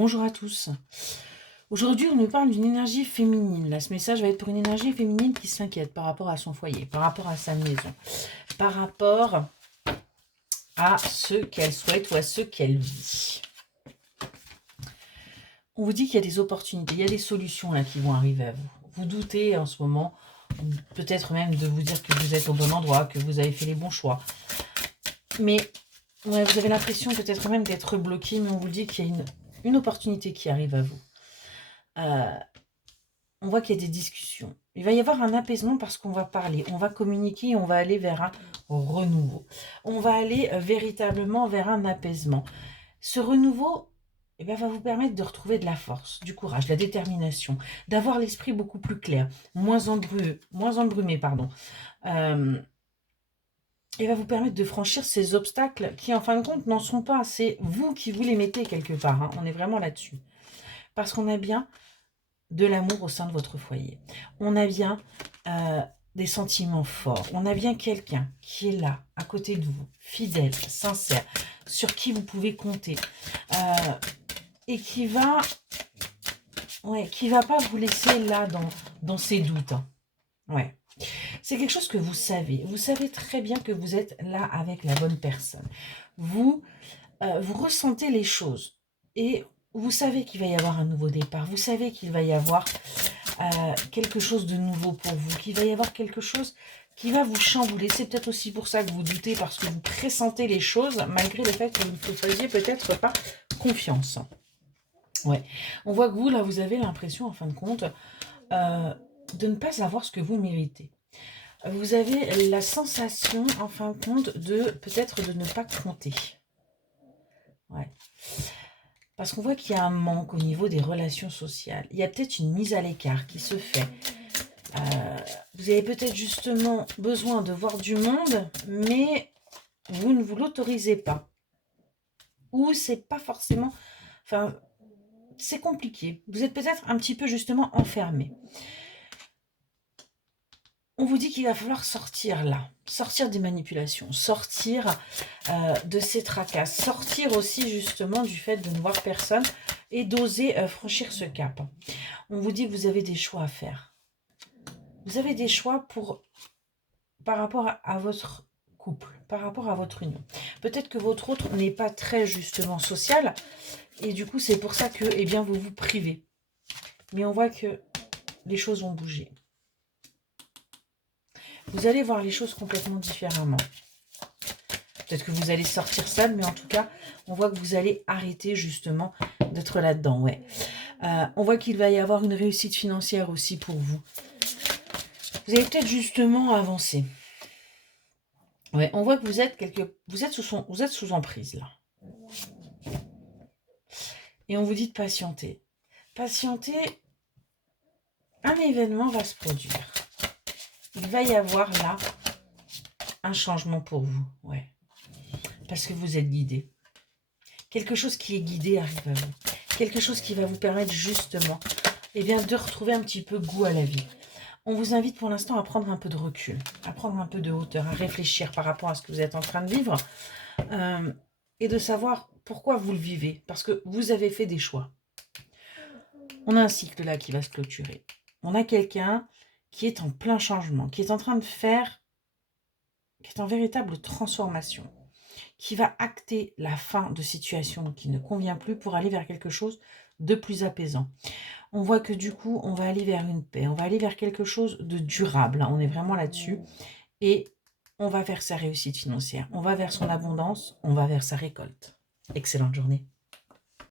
Bonjour à tous. Aujourd'hui, on nous parle d'une énergie féminine. Là, ce message va être pour une énergie féminine qui s'inquiète par rapport à son foyer, par rapport à sa maison, par rapport à ce qu'elle souhaite ou à ce qu'elle vit. On vous dit qu'il y a des opportunités, il y a des solutions là qui vont arriver à vous. Vous doutez en ce moment, peut-être même de vous dire que vous êtes au bon endroit, que vous avez fait les bons choix. Mais ouais, vous avez l'impression peut-être même d'être bloqué, mais on vous dit qu'il y a une opportunité qui arrive à vous. On voit qu'il y a des discussions. Il va y avoir un apaisement parce qu'on va parler, on va communiquer, on va aller vers un renouveau. On va aller véritablement vers un apaisement. Ce renouveau va vous permettre de retrouver de la force, du courage, de la détermination, d'avoir l'esprit beaucoup plus clair, moins embrumé, pardon. Et va vous permettre de franchir ces obstacles qui, en fin de compte, n'en sont pas. C'est vous qui vous les mettez quelque part. On est vraiment là-dessus. Parce qu'on a bien de l'amour au sein de votre foyer. On a bien des sentiments forts. On a bien quelqu'un qui est là, à côté de vous, fidèle, sincère, sur qui vous pouvez compter. Et qui va pas vous laisser là dans ses doutes. Ouais. C'est quelque chose que vous savez. Vous savez très bien que vous êtes là avec la bonne personne. Vous ressentez les choses. Et vous savez qu'il va y avoir un nouveau départ. Vous savez qu'il va y avoir quelque chose de nouveau pour vous. Qu'il va y avoir quelque chose qui va vous chambouler. C'est peut-être aussi pour ça que vous doutez, parce que vous pressentez les choses, malgré le fait que vous ne faisiez peut-être pas confiance. Ouais. On voit que vous, là, vous avez l'impression, en fin de compte, de ne pas avoir ce que vous méritez. Vous avez la sensation, en fin de compte, peut-être de ne pas compter. Ouais. Parce qu'on voit qu'il y a un manque au niveau des relations sociales. Il y a peut-être une mise à l'écart qui se fait. Vous avez peut-être justement besoin de voir du monde, mais vous ne vous l'autorisez pas. Ou c'est pas forcément... Enfin, c'est compliqué. Vous êtes peut-être un petit peu justement enfermé. On vous dit qu'il va falloir sortir là, sortir des manipulations, sortir de ces tracasses, sortir aussi justement du fait de ne voir personne et d'oser franchir ce cap. On vous dit que vous avez des choix à faire. Vous avez des choix par rapport à votre couple, par rapport à votre union. Peut-être que votre autre n'est pas très justement social et du coup c'est pour ça que vous vous privez. Mais on voit que les choses vont bouger. Vous allez voir les choses complètement différemment. Peut-être que vous allez sortir seul, mais en tout cas, on voit que vous allez arrêter justement d'être là-dedans. Ouais. On voit qu'il va y avoir une réussite financière aussi pour vous. Vous allez peut-être justement avancer. Ouais, on voit que vous êtes sous emprise là. Et on vous dit de patienter. Patienter, un événement va se produire. Il va y avoir là un changement pour vous. Ouais. Parce que vous êtes guidé. Quelque chose qui est guidé arrive à vous. Quelque chose qui va vous permettre justement de retrouver un petit peu goût à la vie. On vous invite pour l'instant à prendre un peu de recul, à prendre un peu de hauteur, à réfléchir par rapport à ce que vous êtes en train de vivre et de savoir pourquoi vous le vivez. Parce que vous avez fait des choix. On a un cycle là qui va se clôturer. On a quelqu'un qui est en plein changement, qui est en train de faire, qui est en véritable transformation, qui va acter la fin de situation qui ne convient plus pour aller vers quelque chose de plus apaisant. On voit que du coup, on va aller vers une paix, on va aller vers quelque chose de durable, on est vraiment là-dessus, et on va vers sa réussite financière, on va vers son abondance, on va vers sa récolte. Excellente journée.